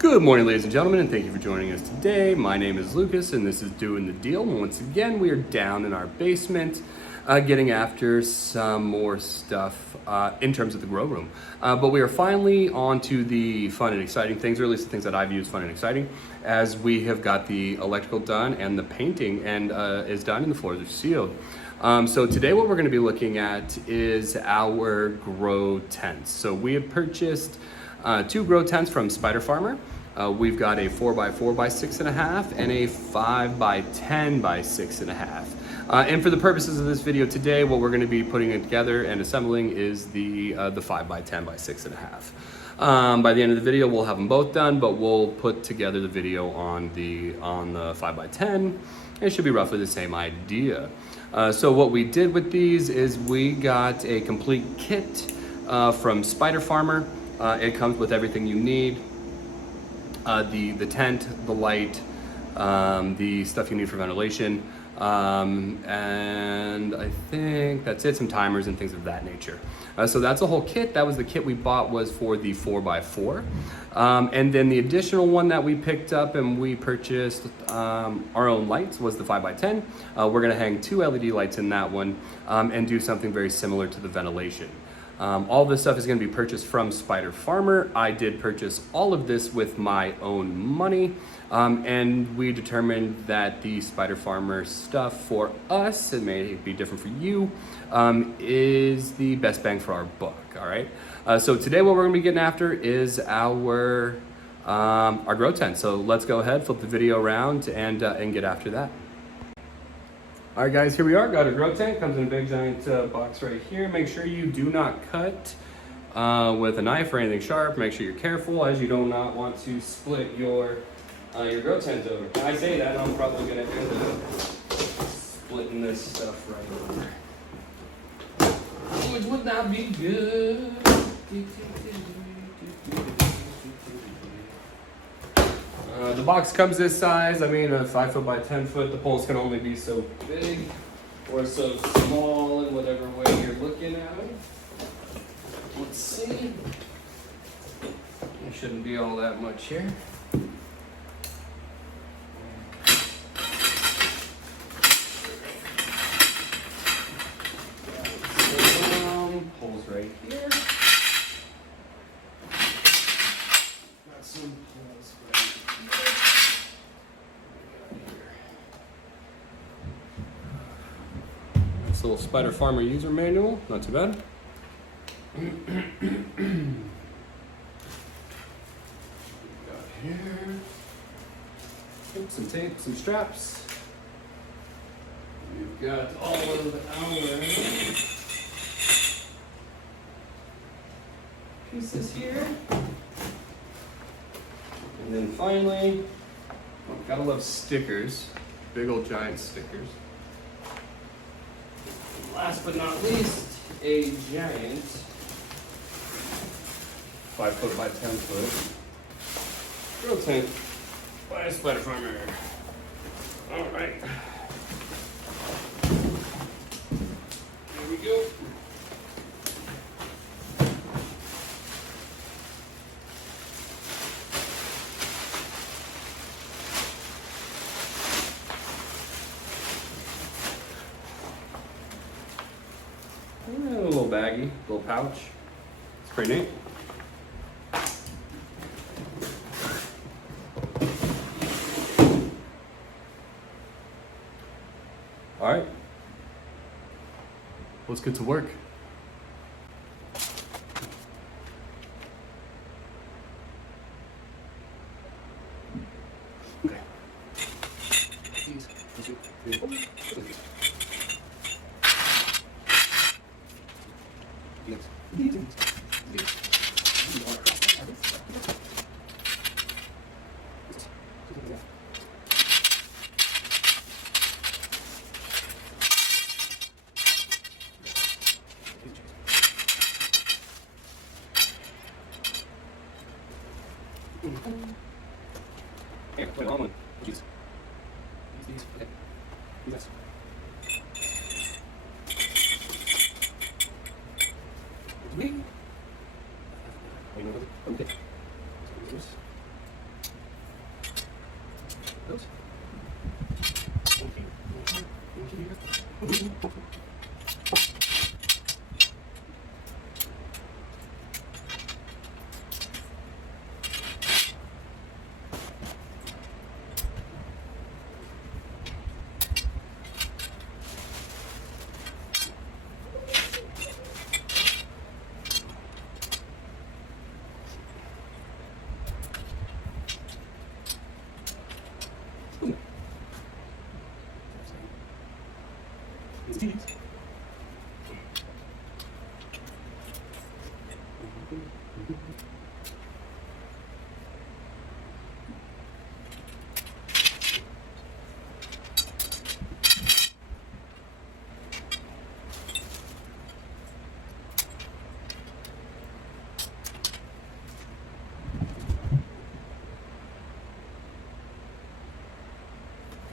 Good morning, ladies and gentlemen, and thank you for joining us today. My name is Lucas, and this is Doing the Deal. And once again, we are down in our basement getting after some more stuff in terms of the grow room. But we are finally on to the fun and exciting things, or at least the things that I've used fun and exciting, as we have got the electrical done and the painting and is done and the floors are sealed. So today what we're going to be looking at is our grow tents. So we have purchased two grow tents from Spider Farmer. We've got a 4x4x6.5 and a 5x10x6.5. And for the purposes of this video today, what we're going to be putting it together and assembling is the 5x10x6.5. By the end of the video, we'll have them both done, but we'll put together the video on the 5x10. It should be roughly the same idea. So what we did with these is we got a complete kit from Spider Farmer. It comes with everything you need. The tent, the light, the stuff you need for ventilation, and I think that's it, some timers and things of that nature. So that's a whole kit. That was the kit we bought, was for the 4x4. And then the additional one that we picked up and we purchased our own lights was the 5x10. We're gonna hang two LED lights in that one and do something very similar to the ventilation. All this stuff is going to be purchased from Spider Farmer. I did purchase all of this with my own money, and we determined that the Spider Farmer stuff for us, it may be different for you, is the best bang for our buck. All right. So today what we're going to be getting after is our grow tent. So let's go ahead, flip the video around, and get after that. All right, guys, here we are. Got a grow tent. Comes in a big giant box right here. Make sure you do not cut with a knife or anything sharp. Make sure you're careful, as you do not want to split your grow tent over. I say that, I'm probably going to end up splitting this stuff right over, which would not be good. The box comes this size. I mean, a 5 foot by 10 foot. The poles can only be so big or so small in whatever way you're looking at them. Let's see. There shouldn't be all that much here. Poles right here. Got some poles right here. This little Spider Farmer user manual, not too bad. Got here some tape, some straps. We've got all of our pieces here. And then finally, gotta love stickers, big old giant stickers. Last but not least, a giant 5 foot by 10 foot grow tent by a Spider Farmer. All right, here we go. A little baggie, little pouch. It's pretty neat. All right, let's get to work. Okay. Here, put it on one. Jeez. These. Okay. Yes. Me? Okay.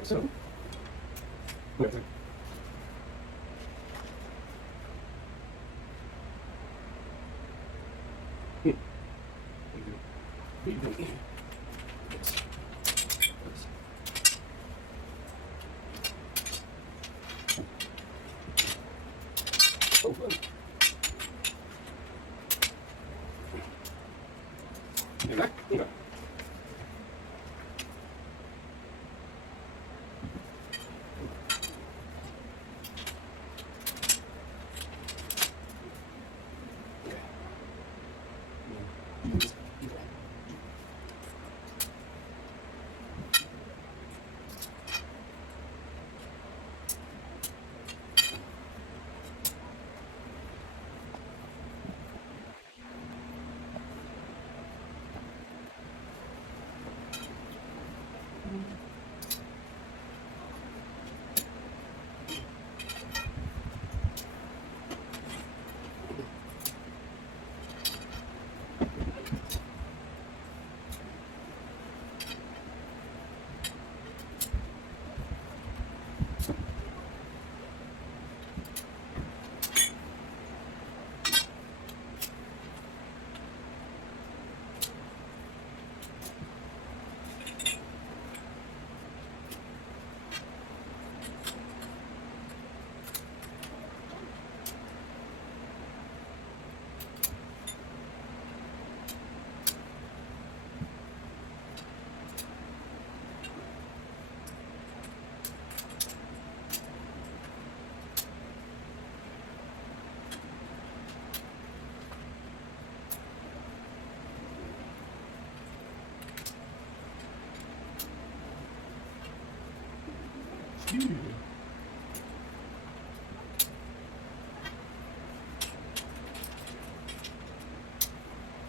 So, okay.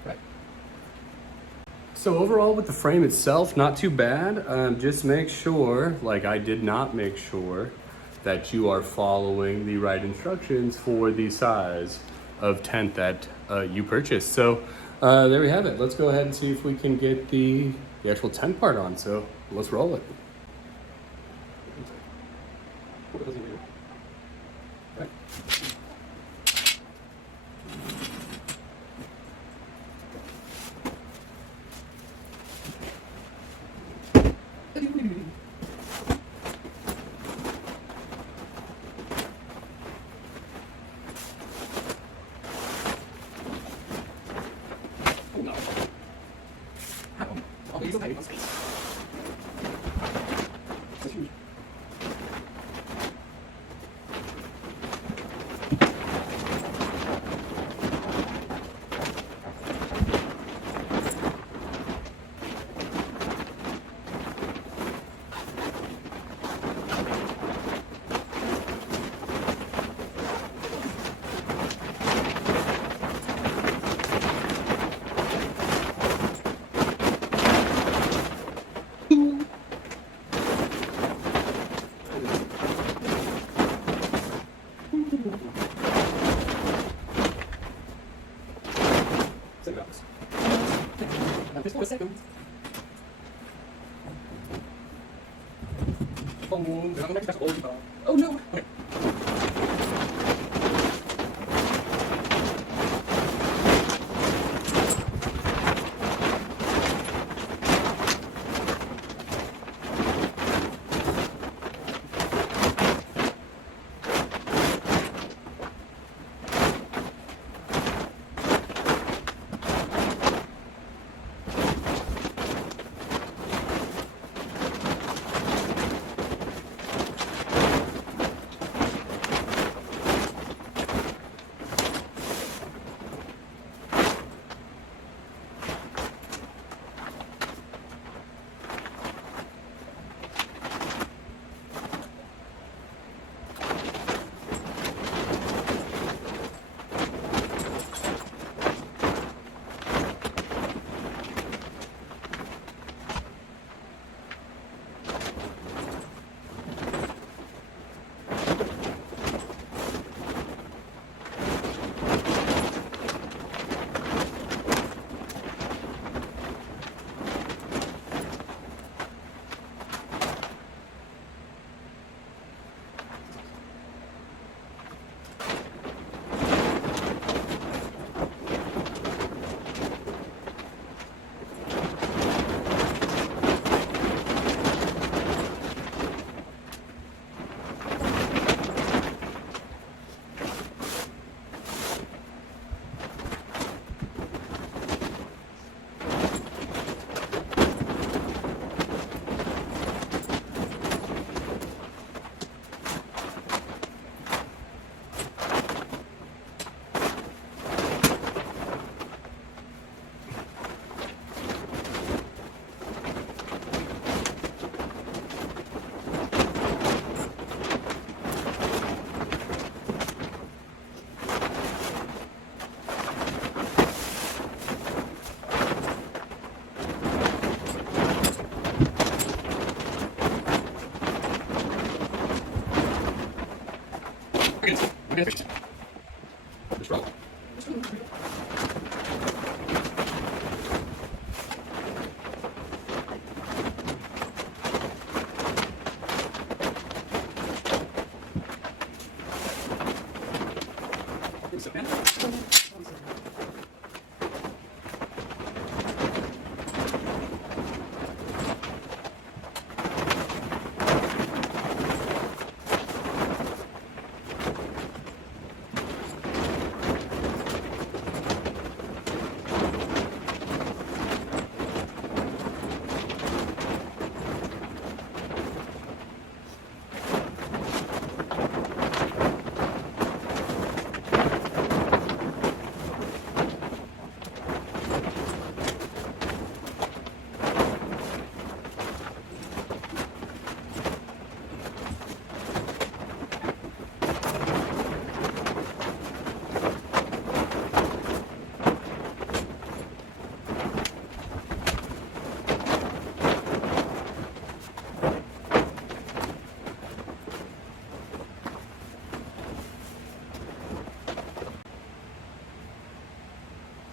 Right. So overall with the frame itself, not too bad. Just make sure, like I did not make sure, that you are following the right instructions for the size of tent that you purchased. So there we have it. Let's go ahead and see if we can get the actual tent part on. So let's roll it. Right. Oh no! Okay.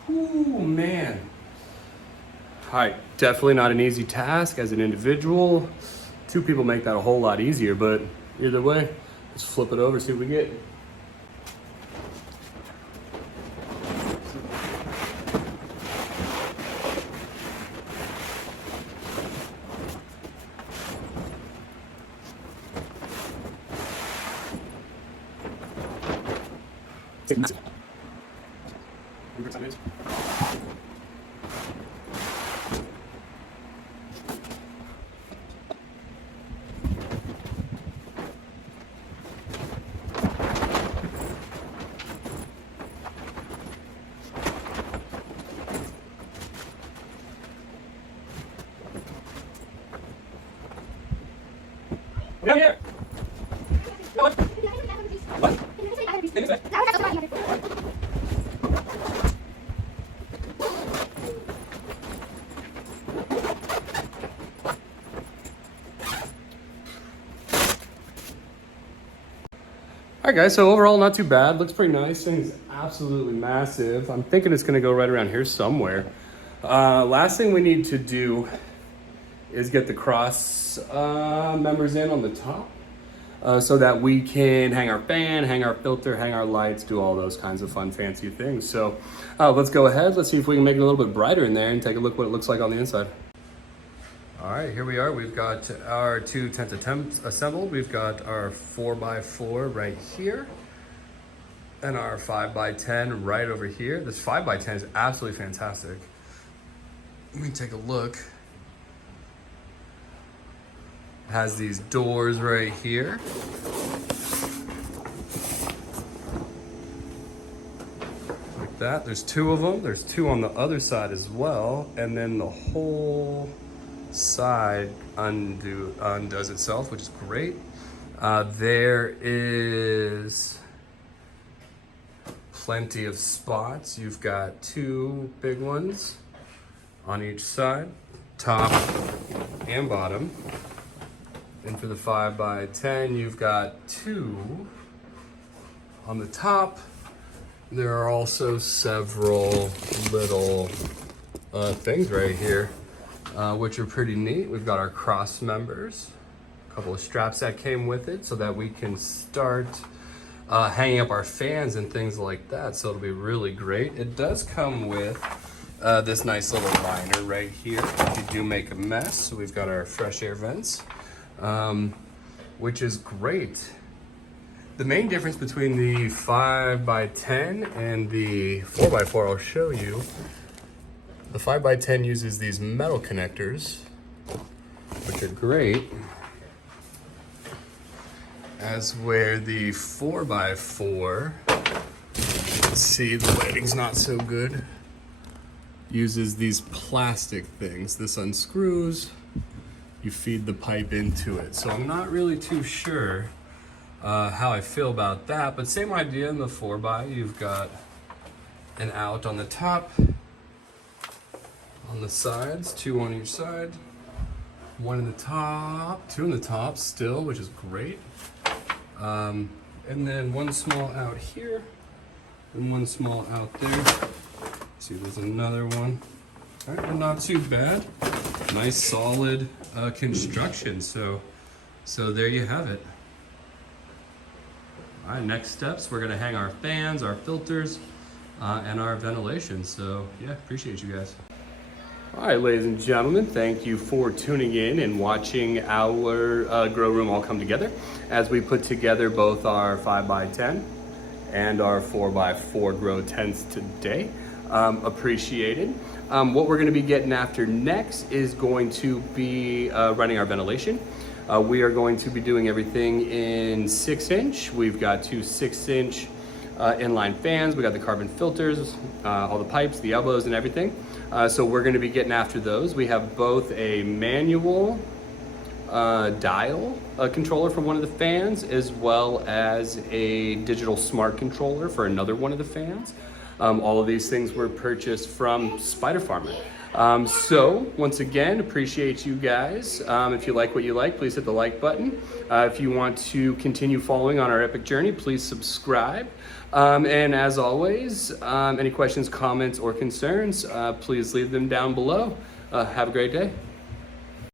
Ooh, man. All right, definitely not an easy task as an individual. Two people make that a whole lot easier, but either way, let's flip it over, see what we get. Down here. What? All right, guys, so overall, not too bad. Looks pretty nice. Thing's absolutely massive. I'm thinking it's gonna go right around here somewhere. Last thing we need to do is get the cross members in on the top so that we can hang our fan, hang our filter, hang our lights, do all those kinds of fun, fancy things. So let's go ahead. Let's see if we can make it a little bit brighter in there and take a look what it looks like on the inside. All right, here we are. We've got our two tent attempts assembled. We've got our 4x4 right here and our 5x10 right over here. This 5x10 is absolutely fantastic. Let me take a look. It has these doors right here. Like that. There's two of them. There's two on the other side as well. And then the whole side undoes itself, which is great. There is plenty of spots. You've got two big ones on each side, top and bottom. And for the 5x10, you've got two on the top. There are also several little things right here, which are pretty neat. We've got our cross members, a couple of straps that came with it so that we can start hanging up our fans and things like that. So it'll be really great. It does come with this nice little liner right here if you do make a mess. So we've got our fresh air vents, which is great. The main difference between the 5x10 and the 4x4 I'll show you. The 5x10 uses these metal connectors, which are great, as where the 4x4, let's see, the lighting's not so good, uses these plastic things. This unscrews, you feed the pipe into it. So I'm not really too sure how I feel about that, but same idea in the 4x. You've got an out on the top, on the sides, two on each side, one in the top, two in the top still, which is great. And then one small out here, and one small out there. See, there's another one. All right, well, not too bad. Nice solid construction. So there you have it. All right, next steps, we're gonna hang our fans, our filters, and our ventilation. So yeah, appreciate you guys. All right, ladies and gentlemen, thank you for tuning in and watching our grow room all come together as we put together both our 5x10 and our 4x4 grow tents today. Appreciated. What we're gonna be getting after next is going to be running our ventilation. We are going to be doing everything in 6-inch. We've got two 6-inch inline fans. We got the carbon filters, all the pipes, the elbows and everything. So we're gonna be getting after those. We have both a manual dial controller for one of the fans, as well as a digital smart controller for another one of the fans. All of these things were purchased from Spider Farmer. So once again, appreciate you guys. If you like what you like, please hit the like button. If you want to continue following on our epic journey, please subscribe. And as always, any questions, comments, or concerns, please leave them down below. Have a great day.